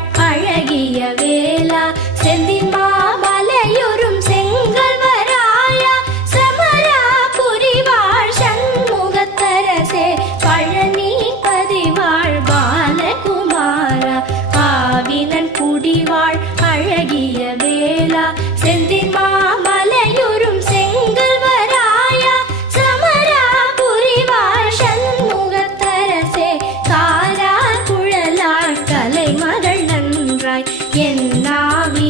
புரிவாள் அழகிய வேலா செந்தின் மாமலையுறும் செங்கல்வராயா சமரா புரிவாள் சண்முகத்தரசே பழனி பதிவாள் பாலகுமாரா காவினன் குடிவாள் அழகிய வேலா செந்தின் மாமலையுறும் செங்கல்வராயா சமரா புரிவாள் சண்முகத்தரசே காரா குழலாள் கலைமகள் நன்றாய் என்னாவி